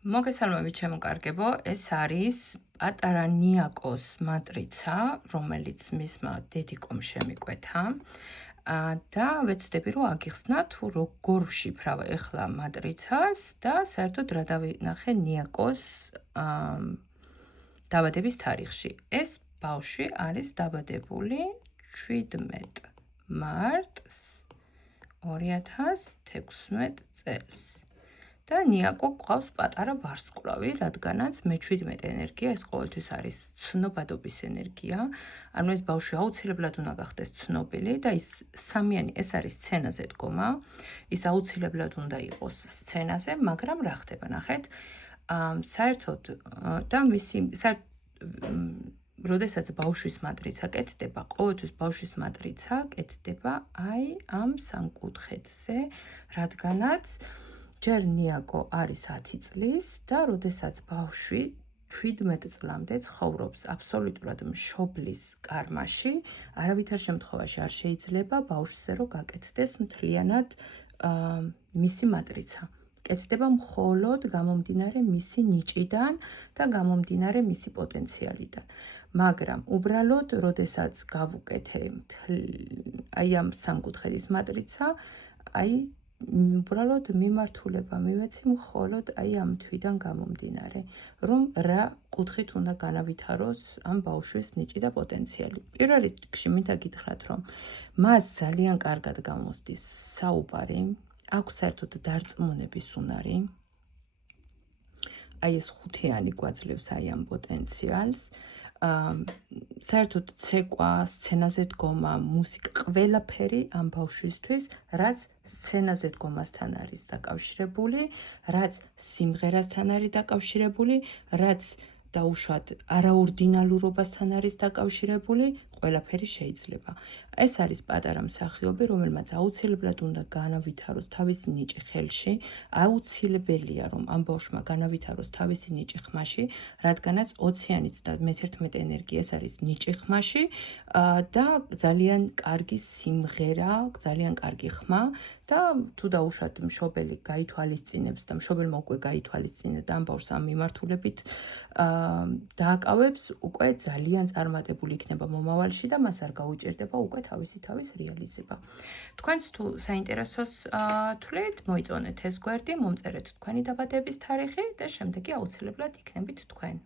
მოგესალმებით ჩემო კარგებო, ეს არის პატარა ნიაკოს მატრიცა, რომელიც მისმა დედიკომ შემიკვეთა და ვეცდები რომ აგიხსნა თუ როგორ შიფრავ ეხლა მატრიცას და საერთოდ რა დავინახე ნიაკოს დაბადების თარიღში. ეს ბავშვი არის დაბადებული 17 მარტს 2016 წელს. და ნიაკო ყავს პატარა ვარსკვლავი, რადგანაც მე-17 ენერგია ეს ყოველთვის არის ცნობადობის ენერგია. ანუ ეს ბავშვი აუცილებლად უნდა გახდეს ცნობილი და ის სამიანი ეს არის სცენაზე დგომა. ის აუცილებლად უნდა იყოს სცენაზე, მაგრამ რა ხდება, ნახეთ? საერთოდ და როდესაც ბავშვის მატრიცა კეთდება, ყოველთვის ბავშვის მატრიცა კეთდება აი ამ სამკუთხედზე, რადგანაც ჯერ ნიაკო არის 10 წლის და როდესაც ბავშვი 17 წლამდე ცხოვრობს აბსოლუტურად მშობლის კარმაში, არავითარ შემთხვევაში არ შეიძლება ბავშვზე რომ გაკეთდეს მთლიანად მისი მატრიცა. კეთდება მხოლოდ გამომდინარე მისი ნიჭიდან და გამომდინარე მისი პოტენციალიდან. მაგრამ უბრალოდ როდესაც გავუკეთე აი ამ სამკუთხედის მატრიცა, აი უბრალოდ მიმართულება მივეცი მხოლოდ აი ამ თვიდან გამომდინარე, რომ რა კუთხით უნდა განავითაროს ამ ბავშვის ნიჭი და პოტენციალი. პირველ რიგში მინდა გითხრათ, რომ მას ძალიან კარგად გამოსდის საუბარი, აქვს საერთოდ დარწმუნების უნარი. აი ეს ხუთიანი გვაძლევს აი ამ პოტენციალს. საერთოდ ცეკვა, სცენაზე დგომა, მუსიკა, ყველაფერი ამ ბავშვისთვის, რაც სცენაზე დგომასთან არის დაკავშირებული, რაც სიმღერასთან არის დაკავშირებული, რაც დაუშვათ არაორდინალურობასთან არის დაკავშირებული, ყველაფერი შეიძლება. ეს არის პატარა მსახიობი, რომელმაც აუცილებლად უნდა განავითაროს თავისი ნიჭი ხელში, აუცილებელია რომ ამ ბავშვმა განავითაროს თავისი ნიჭი ხმაში, რადგანაც 20-იანიც და მე-11 ენერგია ეს არის ნიჭი ხმაში და ძალიან კარგი სიმღერა, ძალიან კარგი ხმა და თუ დაუშვათ მშობელი გაითვალისწინებს და მშობელმა უკვე გაითვალისწინებს ამ ბავშვს ამ მიმართულებით დააკავებს, უკვე ძალიან წარმატებული იქნება მომავალში და მას არ გაუჭირდება უკვე თავის რეალიზება. თქვენც თუ საინტერესოს თვლით, მოიწონეთ ეს გვერდი, მომწერეთ თქვენი დაბადების თარიღი და შემდეგი აუცილებლად იქნებით თქვენ.